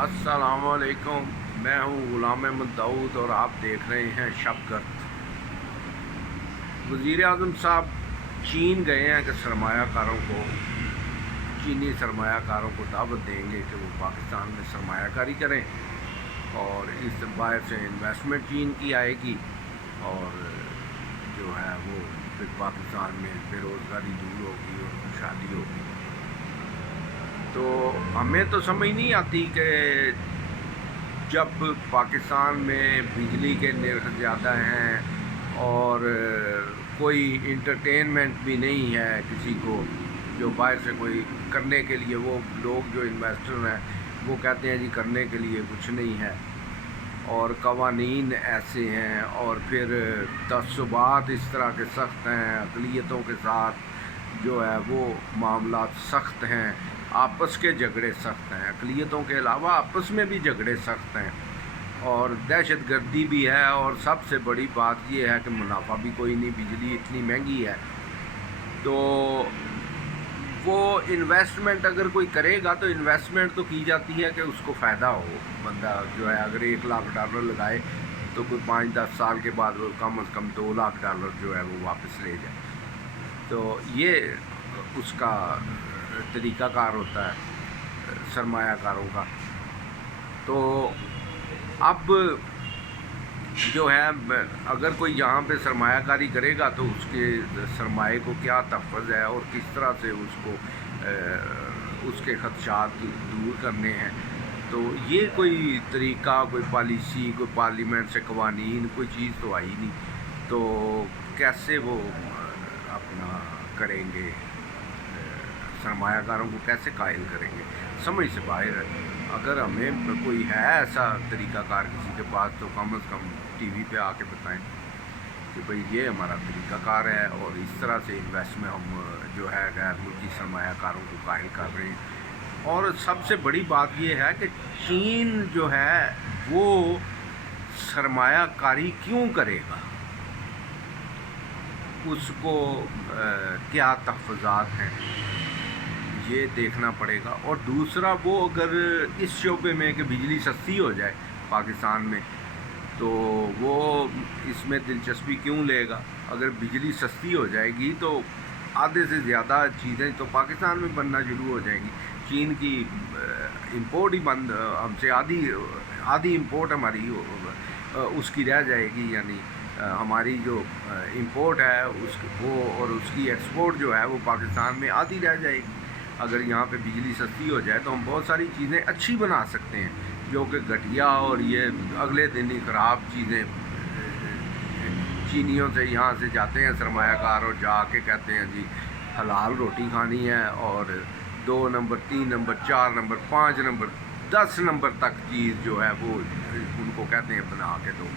अस्सलाम वालेकुम। मैं हूँ ग़ुलाम अहमद दाऊद और आप देख रहे हैं शबगर्द। वज़ीर आज़म साहब चीन गए हैं कि चीनी सरमायाकारों को दावत देंगे कि वो पाकिस्तान में सरमायाकारी करें और इस बाहर से इन्वेस्टमेंट चीन की आएगी और जो है वो फिर पाकिस्तान में बेरोज़गारी दूर होगी और खुशहाली होगी। तो हमें तो समझ नहीं आती कि जब पाकिस्तान में बिजली के निर्ख ज़्यादा हैं और कोई इंटरटेनमेंट भी नहीं है किसी को, जो बाहर से कोई करने के लिए, वो लोग जो इन्वेस्टर हैं वो कहते हैं जी करने के लिए कुछ नहीं है, और कवानीन ऐसे हैं और फिर तसुबात इस तरह के सख्त हैं, अक़लियतों के साथ जो है वो मामला सख्त हैं, आपस के झगड़े सख्त हैं, अक़लियतों के अलावा आपस में भी झगड़े सख्त हैं और दहशत गर्दी भी है। और सबसे बड़ी बात ये है कि मुनाफा भी कोई नहीं, बिजली इतनी महंगी है। तो वो इन्वेस्टमेंट अगर कोई करेगा तो इन्वेस्टमेंट तो की जाती है कि उसको फ़ायदा हो। बंदा जो है अगर $1 लाख लगाए तो कोई 5-10 साल के बाद वो कम से कम $2 लाख जो है वो वापस ले जाए। तो ये उसका तरीक़ाकार होता है सरमायाकारों का। तो अब जो है अगर कोई यहाँ पे सरमायाकारी करेगा तो उसके सरमाए को क्या तहफ़्फ़ुज़ है और किस तरह से उसको उसके ख़दशात दूर करने हैं, तो ये कोई तरीक़ा, कोई पॉलिसी, कोई पार्लियामेंट से कवानीन, कोई चीज़ तो आई नहीं। तो कैसे वो अपना करेंगे, सरमायाकारों को कैसे कायल करेंगे, समझ से बाहर है। अगर हमें कोई है ऐसा तरीक़ाकार किसी के पास तो कम से कम टीवी पे आके बताएं कि भाई ये हमारा तरीक़ाकार है और इस तरह से इन्वेस्टमेंट हम जो है गैर मुल्की सरमायाकारों को कायल कर रहे हैं। और सबसे बड़ी बात ये है कि चीन जो है वो सरमायाकारी क्यों करेगा, उसको क्या तहफ़्फ़ुज़ात हैं ये देखना पड़ेगा। और दूसरा, वो अगर इस शोबे में कि बिजली सस्ती हो जाए पाकिस्तान में तो वो इसमें दिलचस्पी क्यों लेगा। अगर बिजली सस्ती हो जाएगी तो आधे से ज़्यादा चीज़ें तो पाकिस्तान में बनना शुरू हो जाएंगी। चीन की इंपोर्ट ही बंद, हमसे आधी इंपोर्ट हमारी उसकी रह जाएगी, यानी हमारी जो इंपोर्ट है वो और उसकी एक्सपोर्ट जो है वो पाकिस्तान में आधी रह जाएगी। अगर यहाँ पे बिजली सस्ती हो जाए तो हम बहुत सारी चीज़ें अच्छी बना सकते हैं, जो कि घटिया और ये अगले दिन ही ख़राब चीज़ें चीनियों से यहाँ से जाते हैं सरमायाकार और जाके कहते हैं जी हलाल रोटी खानी है और 2 number 3 number 4 number 5 number 10 number तक चीज़ जो है वो उनको कहते हैं बना के दो।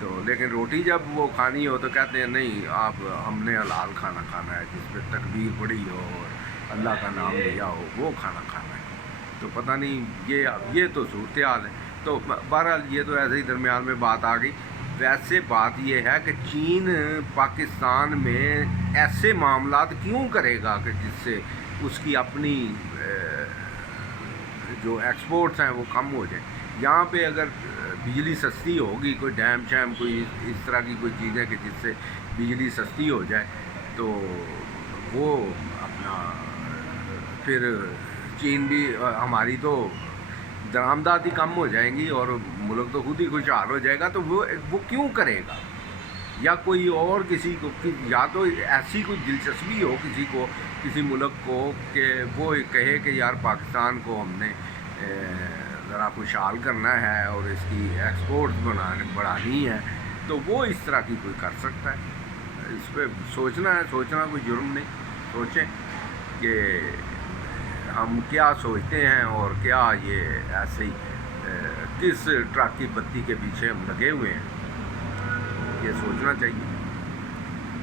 तो लेकिन रोटी जब वो खानी हो तो कहते हैं नहीं, आप हमने हलाल खाना खाना है, जिस पर तकबीर पड़ी हो और अल्लाह का नाम लिया हो, वो खाना खाना है। तो पता नहीं ये तो सूरत हाल है। तो बहरहाल ये तो ऐसे ही दरमियान में बात आ गई। वैसे बात ये है कि चीन पाकिस्तान में ऐसे मामलात क्यों करेगा कि जिससे उसकी अपनी जो एक्सपोर्ट्स हैं वो कम हो जाए। यहाँ पे अगर बिजली सस्ती होगी, कोई डैम शैम, कोई इस तरह की कोई चीज़ें कि जिससे बिजली सस्ती हो जाए तो वो अपना फिर चीन भी हमारी तो दरामदाती कम हो जाएंगी और मुल्क तो खुद ही खुशहाल हो जाएगा। तो वो क्यों करेगा, या कोई और किसी को, या तो ऐसी कोई दिलचस्पी हो किसी को, किसी मुल्क को कि वो कहे कि यार पाकिस्तान को हमने ज़रा खुशहाल करना है और इसकी एक्सपोर्ट बढ़ानी है, तो वो इस तरह की कोई कर सकता है। इस पर सोचना कोई जुर्म नहीं। सोचें कि हम क्या सोचते हैं और क्या ये ऐसे ही किस ट्रक की बत्ती के पीछे हम लगे हुए हैं, ये सोचना चाहिए।